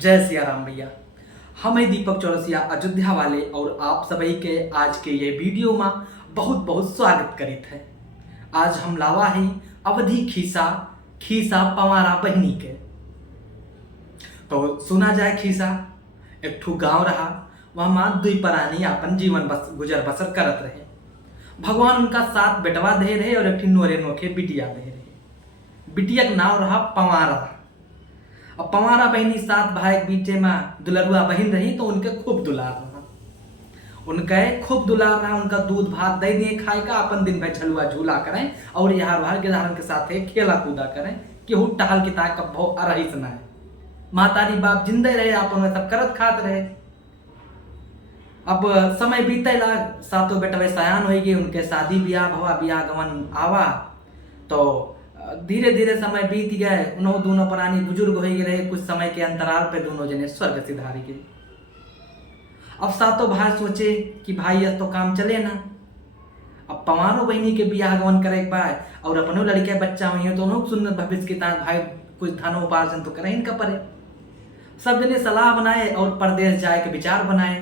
जय सिया राम भैया। हम हैं दीपक चौरसिया अयोध्या वाले और आप सभी के आज के ये वीडियो में बहुत बहुत स्वागत करित है। आज हम लावा है अवधि खीसा खीसा पवारा बहनी के। तो सुना जाए खीसा। एक ठू गांव रहा, वहाँ माँ दुई परानी अपन जीवन गुजर बसर करत रहे। भगवान उनका साथ बेटवा दे रहे और एक नोरे नोखे बिटिया दे रहे। बिटिया का नाम रहा पवारा। अब पवारा बहनी सात भाई के बीच में दुलरुआ बहन रही तो उनके खूब दुलार रहा। उनका दूध भात दे दिए खाए का, अपन दिन भर झलुआ झूला करें और यहाँ बाहर गिरहन के साथ खेला कूदा करें। केहू टहल की ताक कब अरही सुना है। मातारी बाप जिंदे रहे, अपन में सब करत खात रहे। अब समय बीते ला, सातों बेटा सयान हो गए, उनके शादी ब्याह भवा ब्याह गमन आवा। तो धीरे धीरे समय बीत गए, उन्होंने दोनों प्राणी बुजुर्ग हो गए रहे। कुछ समय के अंतराल पे दोनों जने स्वर्ग सिधारी गए। अब सातों भाई सोचे कि भाई अब तो काम चले ना। अब पवानो बहनी के ब्याह गमन करे एक बार और अपनों लड़के बच्चा हुई है तो उन्होंने सुन भविष्य के तान भाई कुछ धन उपार्जन तो करें इनका परे। सब जने सलाह बनाए और परदेश जाए के विचार बनाए।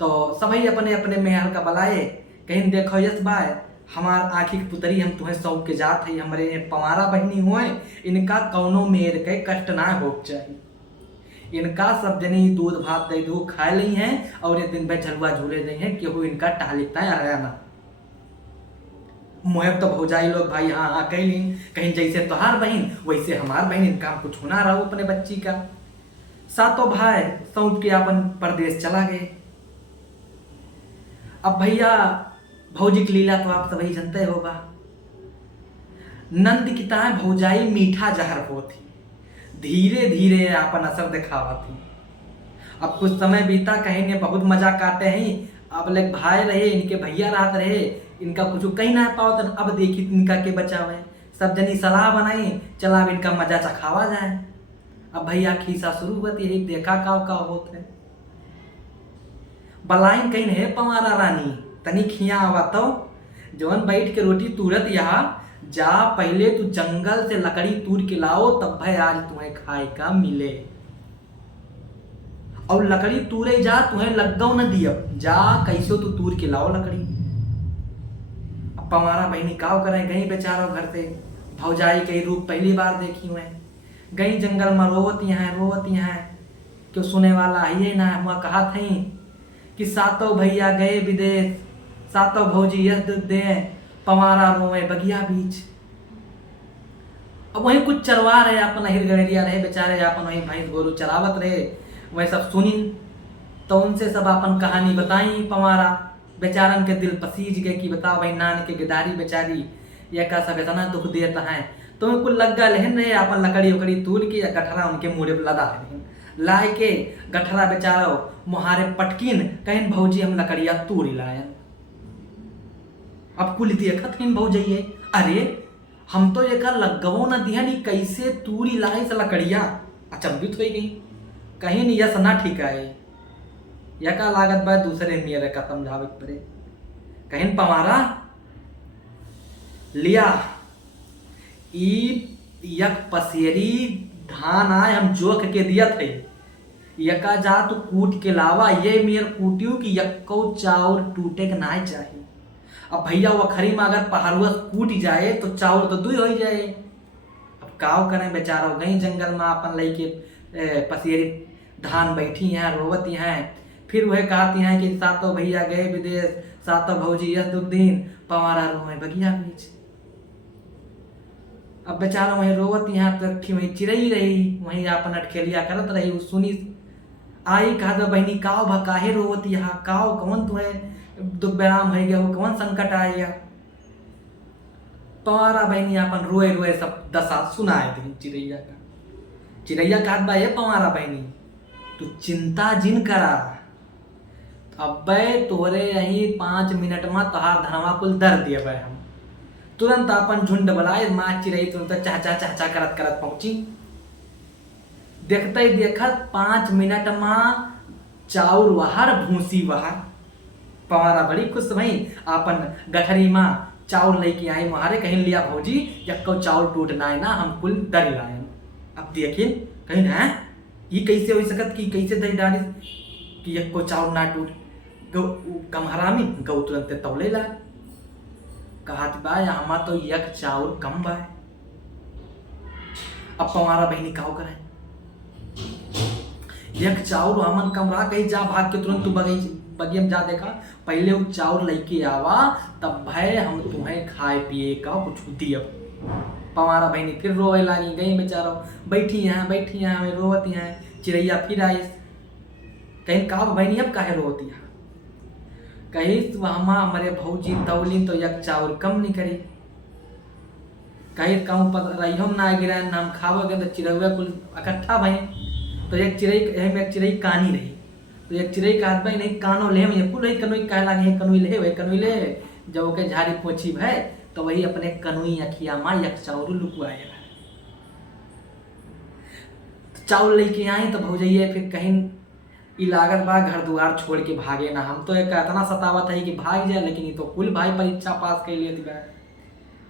तो सभी अपने अपने मेहर का बुलाए, कहीं देखो यस बाय हमार आँखी की पुतरी, हम तुम्हें सौंप के जात है। हमारे पवारा बहनी हुए, इनका कौनो मेर के कष्ट ना हो चाहिए। इनका सब जनी दूध भात दे दू खाए ली हैं और ये दिन भर झलुआ झूले दे हैं, केहू इनका टहलिकता है ना। मुहब तो भौजाई लोग भाई हाँ हाँ कह ली, कहीं जैसे तोहार बहन वैसे हमार बहन, इनका कुछ होना रहो अपने बच्ची का। सातों भाई सौंप के अपन परदेश चला गए। अब भैया भौजी की लीला तो आप सभी जानते होगा। नंद की ताए भौजाई मीठा जहर होती, धीरे धीरे अपन असर दिखावा थी। अब कुछ समय बीता, कहीं ने बहुत मजा काटे हैं। अब लेक भाई रहे, इनके भैया रात रहे, इनका कुछ कहीं ना पाओ। तो अब देखी इनका के बचावे, सब जनी सलाह बनाई चला अब इनका मजा चखावा जाए। अब भैया खीसा शुरू होती है, देखा का होत है। बलाइन कहीं है पवारा रानी तनी खिया आवा तो जवन बैठ के रोटी तूरत यहाँ जा, पहले तू जंगल से लकड़ी तूर के लाओ तब भाई आज तुम्हें खाए का मिले। और लकड़ी तूरे जा, तुम्हें लग्गो न दिया जा, कैसे तू तूर के लाओ लकड़ी। अब पवारा बहनी काव करें, गई बेचारो घर से भौजाई के रूप पहली बार देखी हुए। गई जंगल में रोवती हैं क्यों सुने वाला ही ना हुआ। कहा थी कि सातों भैया गए विदेश, सातों भौजी यह दूध दे, पवारा रोए बगिया बीच। अब वही कुछ चरवा रहे, अपन हिरगड़िया रहे बेचारे, अपन वही भैंस गोरू चरावत रहे। वह सब सुनी तो उनसे सब अपन कहानी बताई। पवारा बेचारन के दिल पसीज गए कि बताओ भाई नान के गिदारी बेचारी ये का सब इतना दुख देता है। तो कुल लग्गा लहन रहे, अपन लकड़ी उकड़ी तूल के गठरा उनके मुड़े लदा रहे। लाए के गठरा बेचारो मुहारे पटकीन, कहीं भौजी हम लकड़िया तूरी लायन। अब कुल देखत हैं भौजइये, अरे हम तो एक लग्गवो न दिया नहीं, कैसे तूरी लाई से लकड़िया। अचंभित हो गई, कहीं नहीं यस ना ठीक है यका लागत बा दूसरे मेरे का समझावे पड़े। कहीं पवारा लिया यक पसेरी धान आए, हम जोख के दिया थे। यका जा तू कूट के लावा, ये मेर कूटियो कि यक्को चाउर टूटे के ना चाहिए। अब भैया वो खरी में अगर पहाड़ुआ कूट जाए तो चाउर तो दुई हो जाए। अब काव करें बेचारो, गई जंगल में अपन लई के पसेरी धान बैठी हैं रोवती हैं। फिर वह कहती हैं कि सातों भैया गए विदेश, सातों भौजी यह दुर्दीन, पवारा रोए बगिया बीच। अब बेचारा वहीं रोवती हैं, तो वहीं चिरई रही, वहीं अपन अटखेलिया करत रही। सुनी आई कहा तो बहनी काव भा काहे रोवती यहाँ, काव कौन तुम्हें दुख बेराम हो गया, वो कौन संकट आएगा। पवारा बहनी अपन रोए रोए सब दशा सुनाए थे चिड़ैया का। चिड़ैया कहत बा ये पवारा बहनी तू चिंता जिन करा, अब तोरे यही 5 मिनट में तोहार धनवा कुल दर दिए भाई। हम तुरंत अपन झुंड बुलाए, माँ चिड़ै तुरंत चाचा चाचा करत करत पहुंची। देखते ही देखत 5 मिनट में चाउर वहार भूसी वहार। पवारा बड़ी खुश भई, अपन गठरी माँ चाउर लेके आई वहारे, कहीं लिया भौजी यक्को चाउर टूटना है ना, हम कुल दर लाए। अब देखिन कहीं है ये कैसे हो सकत कि कैसे दही डालिस कि एक को चाउर ना टूट गौ कम हरामी गौ तुरंत तौले ला कहत बा हमा तो एक चाउर कम बा। अब पवारा बहनी काहो करे एक चाउर हमन कम रहा कहीं जा भाग के तुरंत तू बगियम जा देखा पहले वो चाउर लेके आवा तब भय हम तुम्हें खाए पिए का कुछ दिया। पवारा बहनी फिर रोए लागी गई बेचारा बैठी यहाँ रोवती हैं। चिड़ैया फिर आई कहीं का बहनी अब काहे रोती है कहीं वहां हमारे भौजी तौली तो एक चाउर कम नहीं करी कहीं कहूँ रही हम ना गिरा नाम खावा के तो चिड़ैया कुल इकट्ठा भई तो एक चिड़ै कानी रही तो एक चिड़ै कहत भाई नहीं कानो ले ये कुल कनुई कहे लागे कनुई ले जब ओके झाड़ी पोछी भय तो वही अपने कनुई अखिया माँ एक चाउर लुकुआए चाउर लेके आए तो भौजैया फिर कहीं लागत बा घर द्वार छोड़ के भागे ना। हम तो एक इतना सतावत है कि भाग जाए लेकिन ये तो कुल भाई परीक्षा पास कर लिए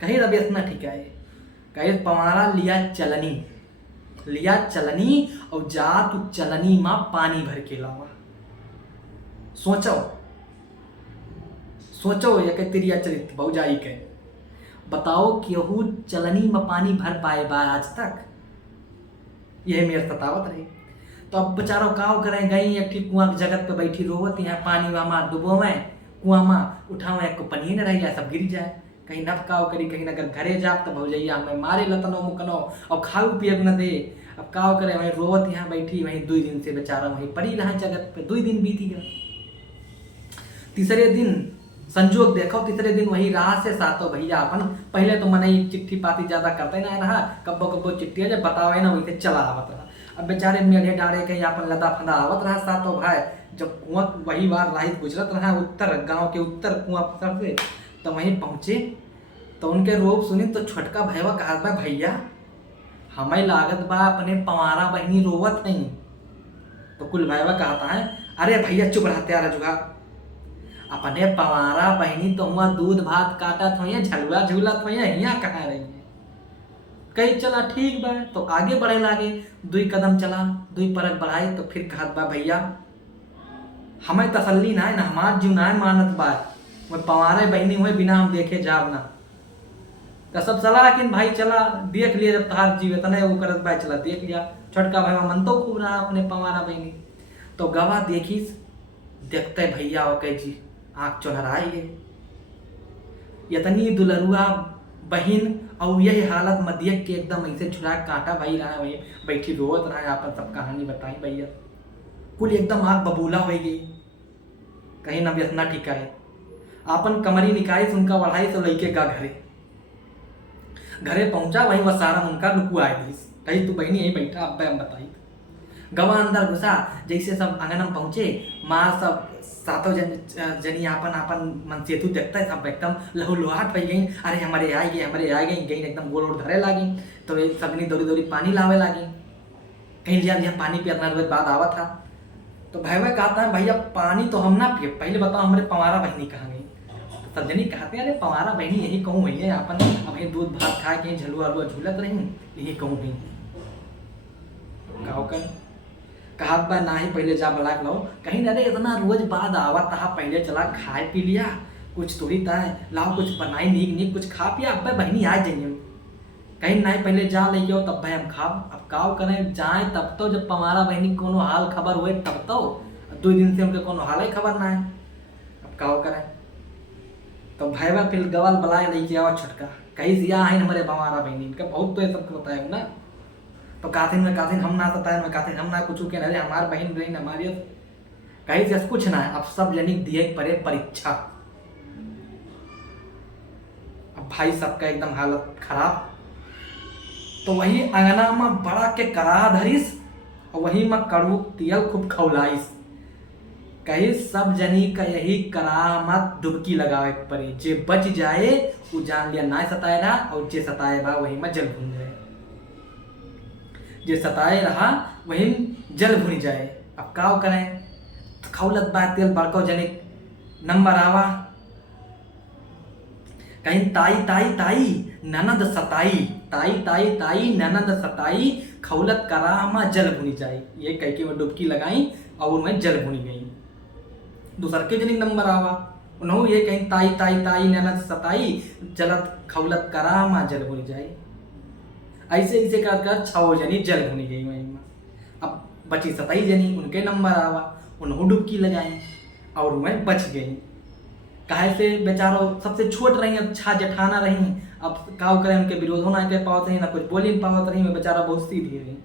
कहीं रबी इतना ठीक है कहीं पवारा लिया चलनी और जा तू चलनी माँ पानी भर के लावा। सोचो ये तिरिया चरित भौजाई के बताओ केहू चलनी में पानी भर पाए बा आज तक यह मेरे सतावत रही। तो अब बेचारो काव करें गई एक ठीक कुआं जगत पे बैठी रोवत यहाँ पानी वामा डुबोवे कुआं में उठावे को पनी न रही सब गिर जाए कहीं नफ काव करी कहीं अगर घरे जाप तो भौजैया हमें मारे लतनो मुकनो और खाऊ पियब न दे। अब काव करे वहीं रोवत यहाँ बैठी वहीं 2 दिन से बेचारा वहीं पड़ी रहा जगत पे 2 दिन बीती गया। तीसरे दिन संजोग देखो तीसरे दिन वही राह से सातों भैया अपन पहले तो मन चिट्ठी पाती ज्यादा करते ना रहा कब्बो चिट्ठी जब बतावे ना वैसे चला आवत रहा। अब बेचारे मेढ़े डारे के अपन लदा फंदा आवत रहा सातों भाई जब कुआं वही बार राहित गुजरत रहा उत्तर गांव के उत्तर कुआं से तो वहीं पहुंचे तो उनके रोप सुनी तो छोटका भैया कहा बा भैया हमें लागत बा अपने पवारा बहनी रोवत नहीं। तो कुल भैया कहता है अरे भैया चुप रहते यार जुगा अपने पवारा बहनी तो हुआ दूध भात काटत हो झलुआ झूलत हो यहाँ कहा रही है कहीं चला ठीक बा तो आगे बढ़े लागे 2 कदम चला 2 परत बढ़ाए तो फिर कहत बा भैया हमें तसल्ली ना है ना हमार जीव ना है मानत बा वो पवारे बहनी हुए बिना हम देखे जाब ना तो सब सलाह किन भाई चला देख लिया जब तहार जीव इतने वो करत बा चला देख लिया। छोटका भाई मन तो खूब रहा अपने पवारा बहनी तो गवा देखिस देखते भैया ओके जी आँख चौधराई गई इतनी दुलरुआ बहन और यही हालत में देख के एकदम ऐसे छुरा कांटा भाई रहा वही बैठी रोत रहा आपन सब कहानी बताई भैया कुल एकदम आँख बबूला हो गई कहीं न व्यसना टिका है आपन कमरी निकाली उनका बढ़ाई तो लैके का घरे पहुंचा वहीं वह सारा उनका लुकु आए कहीं तू बहनी यही बैठा अब हम बताई गवा अंदर घुसा जैसे सब आंगन में पहुंचे माँ सब सातों जनी आपन मन सेतु देखता है सब एकदम लहू लुहाट हो गई अरे हमारे आ गई गई एकदम गोल धरे लागी तो सबनी दौड़ी पानी लावे लागी कहीं लिया पानी पिया रोज बाद आवा था। तो भैया कहता है भैया पानी तो हम ना पिए पहले बताओ हमारे पवारा बहनी कहाँ गई। तो सब जनी कहते हैं अरे पवारा बहनी यही कहूँ हुई है अपन अब दूध भात खा के झलुआ अलुआ झूलत रही यही कहूँ हुई कहत बा ना ही पहले जा बला लो कहीं अरे इतना रोज बाद आवा तहा पहले चला खाए पी लिया कुछ थोड़ी तय लाओ कुछ बनाई नीक कुछ खा पिया अब बहनी आ जाइए कहीं ना पहले जा ले गयो तब भाई हम खाब। अब काव करें जाए तब तो जब पवारा बहनी कोनो हाल खबर हुए तब तो 2 दिन से उनके कोनो हाल ही खबर ना है। अब काव करें तो भैया फिर गवाल बलाए लेके आवा छटका कहीं से यहाँ है हमारे पवारा बहनी इनका बहुत तो ये सब बताया ना। तो काथिन हम ना सताए में काथिन हम ना कुछ के अरे हमार बहन बहन हमारी कहीं से कुछ ना है। अब सब जनी दिए परे परीक्षा अब भाई सबका एकदम हालत खराब तो वही अंगना में बड़ा के करा धरिस और वही में कड़ू तियल खूब खौलाइस कहीं सब जनी का यही करामत डुबकी लगावे पड़े जे बच जाए वो जान लिया ना सताए रहा और जे सताए बा वही में जल भून जाए जे सताए रहा वही जल भून जाए। अब काव करें खौलत बा तेल बड़को जनिक नंबर आवा कहीं ताई ननद सताई ताई ताई ताई ननद सताई खौलत करामा जल भुनी जाई। ये कह के वो डुबकी लगाई और उनमें जल भुनी गई। दूसर के जनिक नंबर आवा उन्हों ये कहीं ताई ताई ताई ननद सताई जलत खौलत करामा जल भुनी जाई। ऐसे ऐसे कर 6 जनी जल भुनी गई वहीं में। अब बची 27 जनी, उनके नंबर आवा, उन्हों डुबकी लगाई और वह बच गई। काहे से बेचारो सबसे छोट रही, अच्छा जेठाना रही, अब काव करें उनके विरोध ना कर पावत रही, ना कुछ बोली पावत रही, मैं बेचारा बहुत सीधी रही।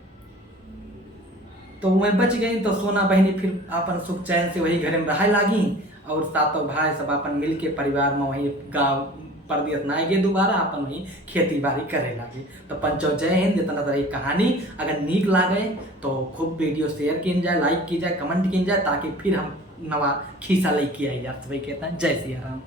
तो मैं बच गई। तो सोना बहनी फिर अपन सुख चैन से वही घर में रह लागी और सातों भाई सब अपन मिल के परिवार में वही गाँव परदेश ना गए, दोबारा अपन वही खेती बाड़ी करे लागे। तो पंचो जय हिंद। इतना तरह की कहानी अगर नीक लागे तो खूब वीडियो शेयर की जाए, लाइक की जाए, कमेंट की जाए, ताकि फिर हम नवा खीसा लेके आई यार। तो वही कहता है जय सिया राम।